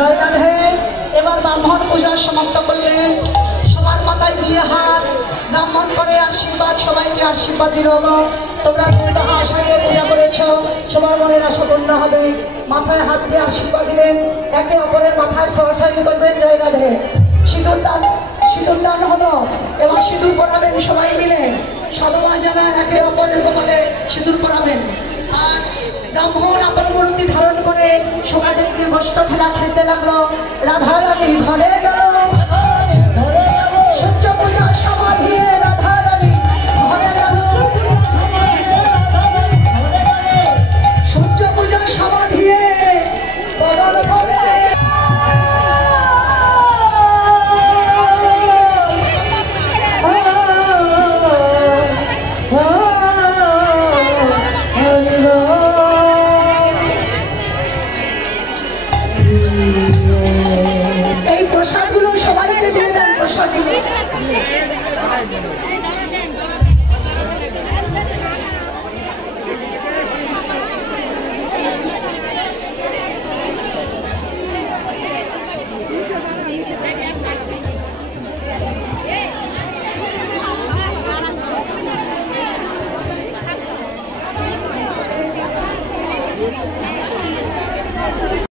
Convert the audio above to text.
জয় রাধে। এবার ব্রাহ্মণ পূজা সমাপ্ত করলেন, সবার মাথায় দিয়ে হাত ব্রাহ্মণ করে আশীর্বাদ, সবাইকে আশীর্বাদ দিল। তোমরা যে যাহা আশায় পূজা করেছ সবার মনের আশা পূর্ণ হবে। মাথায় হাত দিয়ে আশীর্বাদ দিলেন, একে অপরের মাথায় সরাসরি করবেন। জয় রাধে। সিঁদুর দান হলো, এবং সিঁদুর পরাবেন সবাই মিলে। সাধুমা জানা একে অপরের বলে সিঁদুর পরাবেন। আর ব্রাহ্মণ আপন মূর্তি ধারণ করে সবাইকে গোষ্ঠ খেলা খেলতে লাগলো। রাধারানী ঘরে গেল, সূর্য পূজা সমাধি রাধারানী ঘরে গেল। সূর্য পূজা সমাধি বদল করে এই প্রসাদগুলো সবাইকে দিয়ে দেন। প্রসাদগুলো